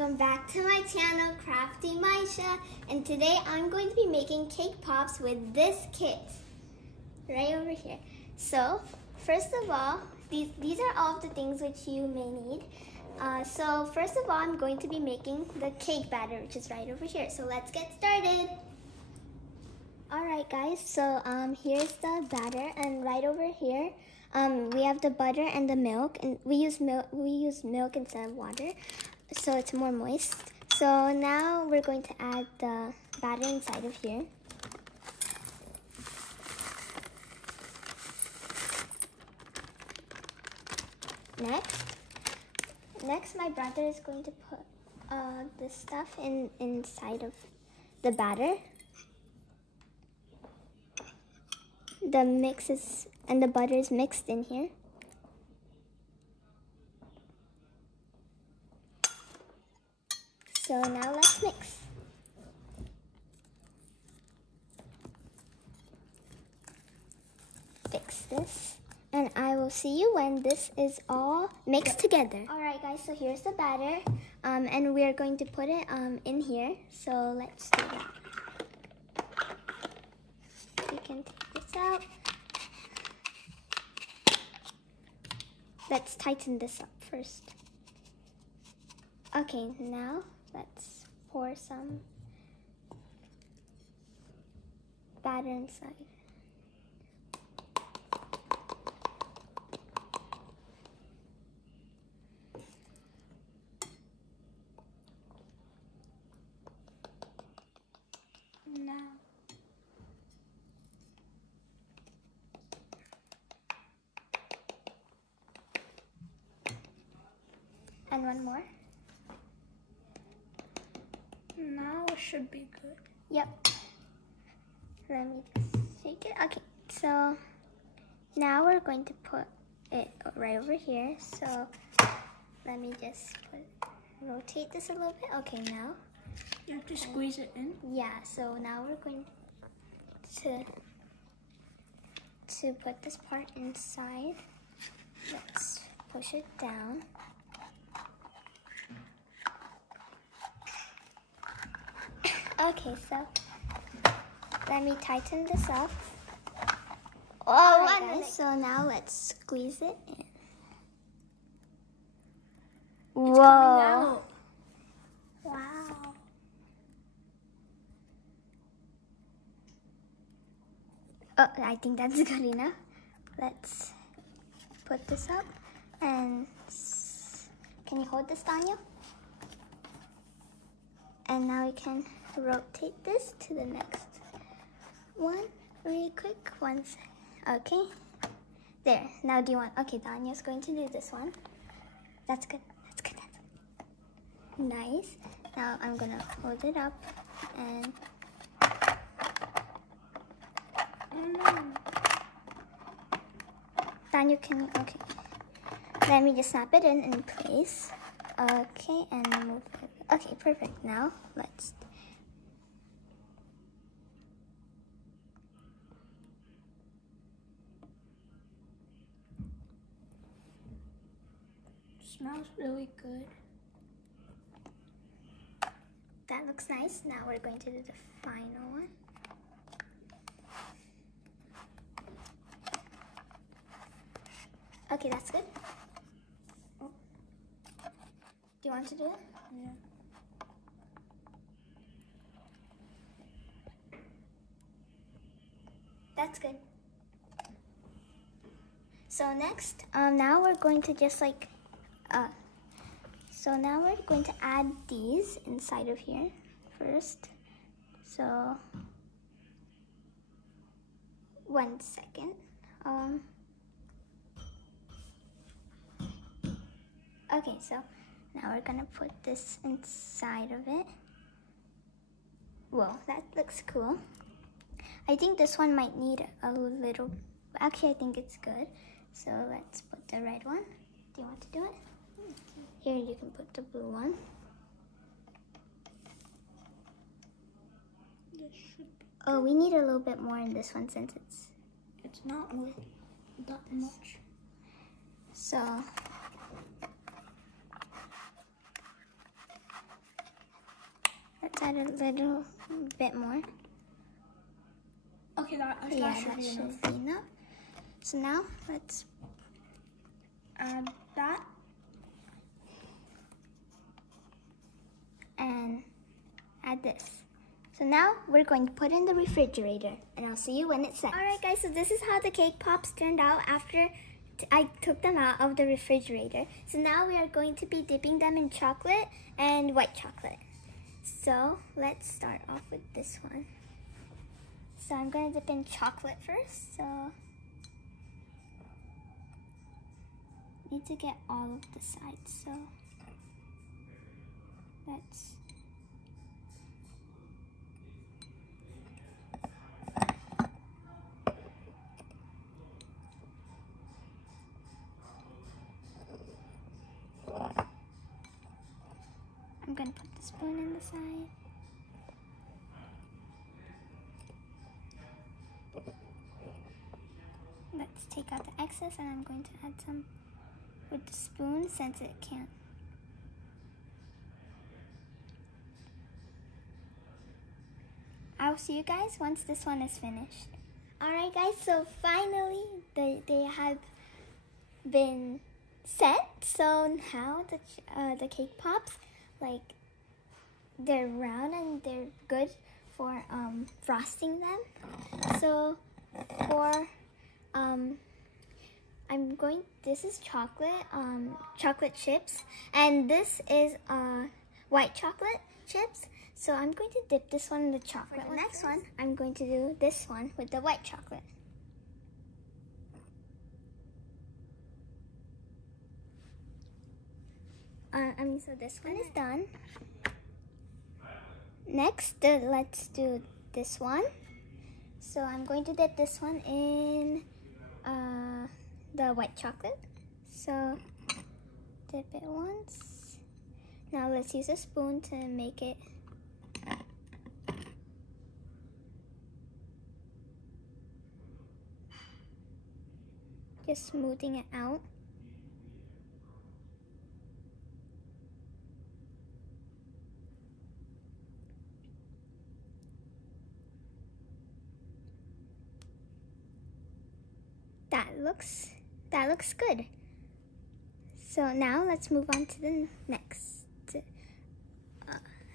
welcome back to my channel, Crafty Maisha, and today I'm going to be making cake pops with this kit right over here. So first of all, these are all of the things which you may need. So first of all, I'm going to be making the cake batter, which is right over here. So let's get started. Alright guys, so here's the batter, and right over here we have the butter and the milk, and we use milk instead of water, so it's more moist. So now we're going to add the batter inside of here. Next my brother is going to put this stuff inside of the batter. The mix is, and the butter is mixed in here. So now let's mix. Fix this, and I will see you when this is all mixed together. Alright guys, so here's the batter, and we're going to put it in here. So let's do that. We can take this out. Let's tighten this up first. Okay, now let's pour some batter inside. And one more. Now it should be good. Yep. Let me just shake it. Okay, so now we're going to put it right over here. So let me just rotate this a little bit. Okay, now. You have to squeeze it in? Yeah, so now we're going to put this part inside. Let's push it down. Okay, so let me tighten this up. Alright, so now let's squeeze it in. It's coming out. Wow. Oh, I think that's good enough. Let's put this up, and can you hold this, Daniel? And now we can rotate this to the next one really quick. One second. Okay. There. Now do you want, okay, Daniel's going to do this one. That's good. That's good. That's good. Nice. Now I'm going to hold it up and Daniel can, okay. Let me just snap it in place. Okay, and move it. Okay, perfect. Now let's Smells really good. That looks nice. Now we're going to do the final one. Okay, that's good. Do you want to do it? Yeah. That's good. So next, now we're going to just like, so now we're going to add these inside of here first. So, 1 second. Okay, so now we're gonna put this inside of it. Whoa, that looks cool. I think this one might need a little, actually I think it's good. So let's put the red one. Do you want to do it? Here you can put the blue one. This should be Oh, we need a little bit more in this one since it's not worth that much. So add a little bit more. Okay, that should be enough. Be enough. So now let's Add that. And add this. So now we're going to put in the refrigerator, and I'll see you when it's set. Alright guys, so this is how the cake pops turned out after I took them out of the refrigerator. So now we are going to be dipping them in chocolate and white chocolate. So let's start off with this one. So I'm going to dip in chocolate first. So need to get all of the sides. So let's I'm going to put the spoon in the side. Let's take out the excess, and I'm going to add some with the spoon since it can't. I'll see you guys once this one is finished. Alright guys, so finally they have been set. So now the cake pops, like, they're round and they're good for frosting them. So for this is chocolate chips, and this is white chocolate chips. So I'm going to dip this one in the chocolate. For the next one, I'm going to do this one with the white chocolate. So this one is done. Next, let's do this one. So I'm going to dip this one in the white chocolate. So dip it once. Now let's use a spoon to make it just smoothing it out. That looks good. So now let's move on to the next.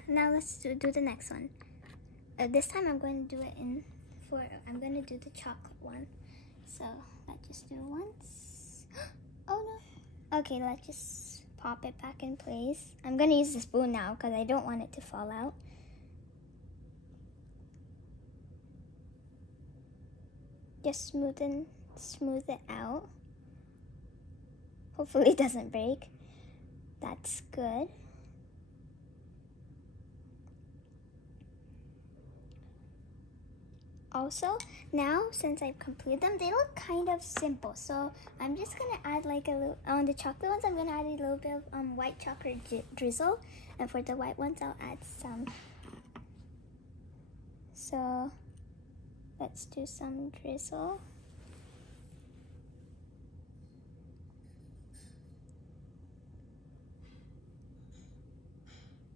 Now let's do the next one. This time I'm going to do it I'm going to do the chocolate one. So let's just do it once. Oh no. Okay, let's just pop it back in place. I'm going to use the spoon now because I don't want it to fall out. Just smooth it out. Hopefully it doesn't break. That's good. Also, now since I've completed them, they look kind of simple. So I'm just gonna add like a little, on the chocolate ones, I'm gonna add a little bit of white chocolate drizzle. And for the white ones, I'll add some. So let's do some drizzle.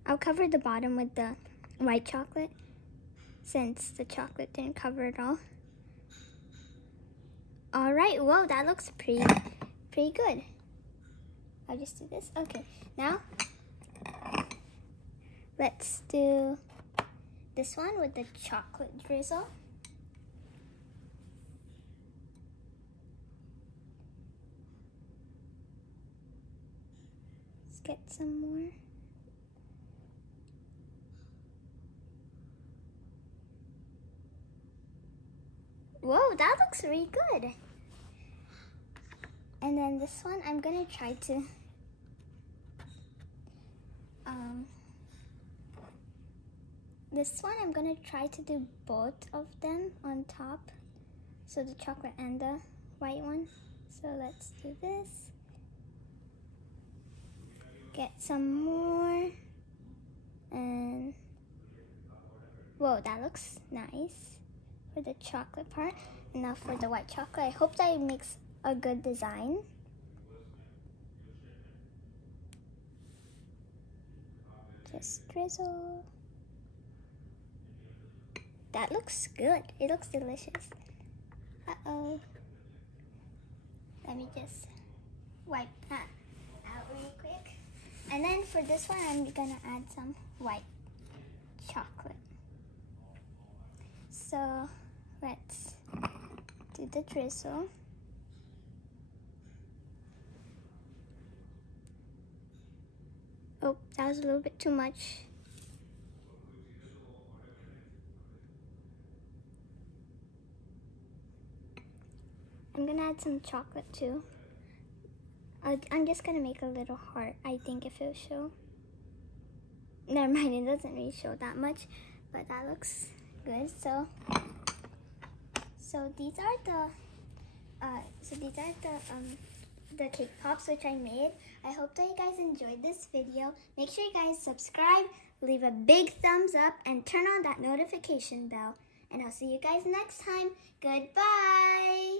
I'll cover the bottom with the white chocolate since the chocolate didn't cover it all. All right, whoa, that looks pretty good. I'll just do this. Okay, now let's do this one with the chocolate drizzle. Let's get some more. Whoa, that looks really good. And then this one, I'm gonna try to do both of them on top. So the chocolate and the white one. So let's do this. Get some more. And whoa, that looks nice for the chocolate part. And now for the white chocolate, I hope that it makes a good design. Just drizzle. That looks good. It looks delicious. Uh-oh. Let me just wipe that out really quick. And then for this one, I'm gonna add some white chocolate. So let's do the drizzle. Oh, that was a little bit too much. I'm gonna add some chocolate too. I'm just gonna make a little heart, I think, if it'll show. Never mind, it doesn't really show that much, but that looks good. So these are the cake pops which I made. I hope that you guys enjoyed this video. Make sure you guys subscribe, leave a big thumbs up, and turn on that notification bell. And I'll see you guys next time. Goodbye!